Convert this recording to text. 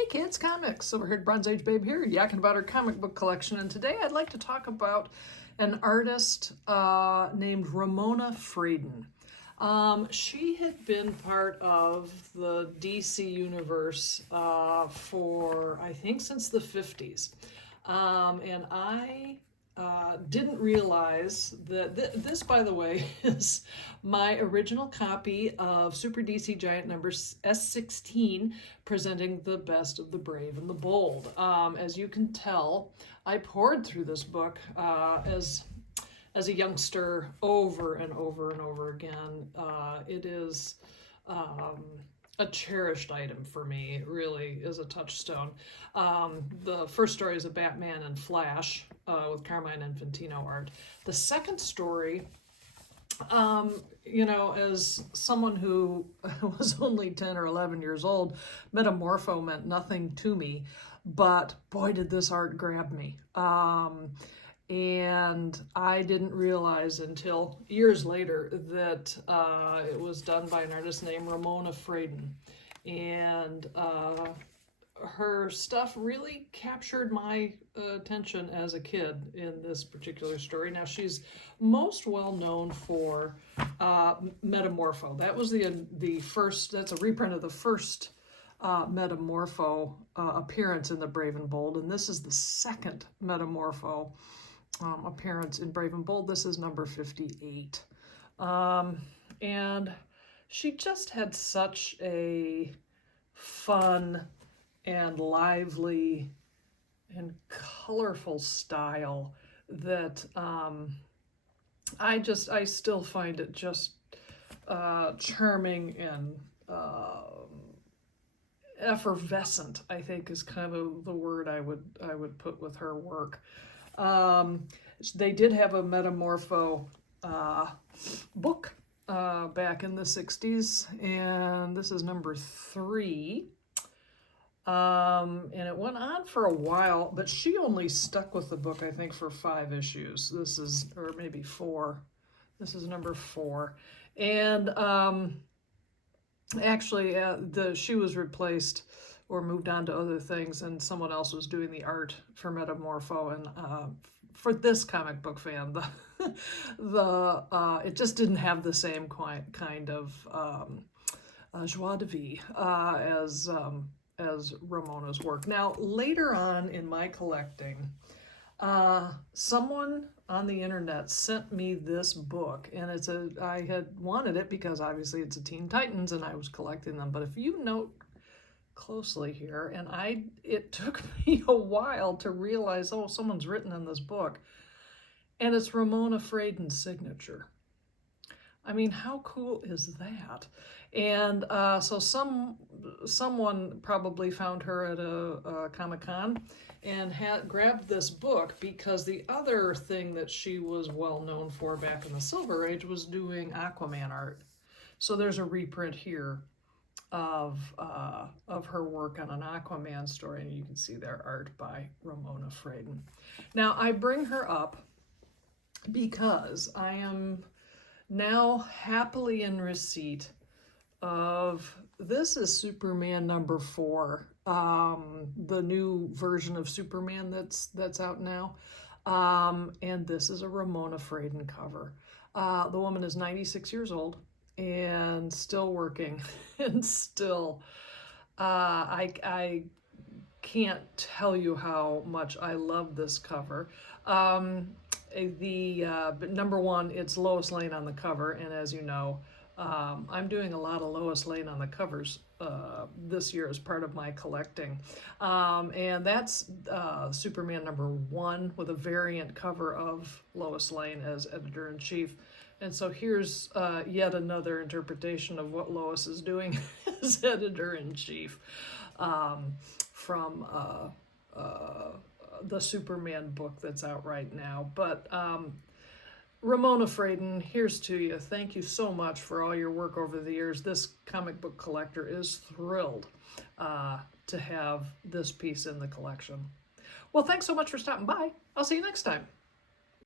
Hey kids, comics. Silverhaired Bronze Age Babe here, yakking about her comic book collection. And today I'd like to talk about an artist named Ramona Fradon. She had been part of the DC universe for, I think, since the 50s. And I didn't realize that this, by the way, is my original copy of Super DC Giant number S16, presenting the best of the brave and the bold. As you can tell, I poured through this book as a youngster over and over and over again. It is a cherished item for me. It really is a touchstone. The first story is a Batman and Flash with Carmine Infantino art. The second story, as someone who was only 10 or 11 years old, Metamorpho meant nothing to me, but boy, did this art grab me. And I didn't realize until years later that it was done by an artist named Ramona Fradon. And her stuff really captured my attention as a kid in this particular story. Now, she's most well known for Metamorpho. That was the first, that's a reprint of the first Metamorpho appearance in the Brave and Bold. And this is the second Metamorpho appearance in Brave and Bold. This is number 58. And she just had such a fun and lively and colorful style that I still find it just charming and effervescent, I think, is kind of the word I would put with her work. They did have a Metamorpho book back in the 60s, and this is number 3. And it went on for a while, but she only stuck with the book, I think, for 5 issues. This is, or maybe 4. This is number 4. And actually, she was replaced or moved on to other things, and someone else was doing the art for Metamorpho. And for this comic book fan, it just didn't have the same kind of joie de vivre as Ramona's work. Now, later on in my collecting, someone on the internet sent me this book, and I had wanted it because obviously it's a Teen Titans and I was collecting them. But if you note closely here, and it took me a while to realize, oh, someone's written in this book, and it's Ramona Fradon's signature. I mean, how cool is that? And so someone probably found her at a Comic-Con and grabbed this book, because the other thing that she was well known for back in the Silver Age was doing Aquaman art. So there's a reprint here of her work on an Aquaman story, and you can see their art by Ramona Fradon. Now, I bring her up because I am now happily in receipt of, this is Superman number 4, the new version of Superman that's out now, and this is a Ramona Fradon cover. The woman is 96 years old and still working, and still, I can't tell you how much I love this cover. Number 1, it's Lois Lane on the cover, and as you know, I'm doing a lot of Lois Lane on the covers this year as part of my collecting. And that's Superman number 1 with a variant cover of Lois Lane as editor-in-chief. And so here's yet another interpretation of what Lois is doing as editor-in-chief from the Superman book that's out right now. But Ramona Fradon, here's to you. Thank you so much for all your work over the years. This comic book collector is thrilled to have this piece in the collection. Well, thanks so much for stopping by. I'll see you next time.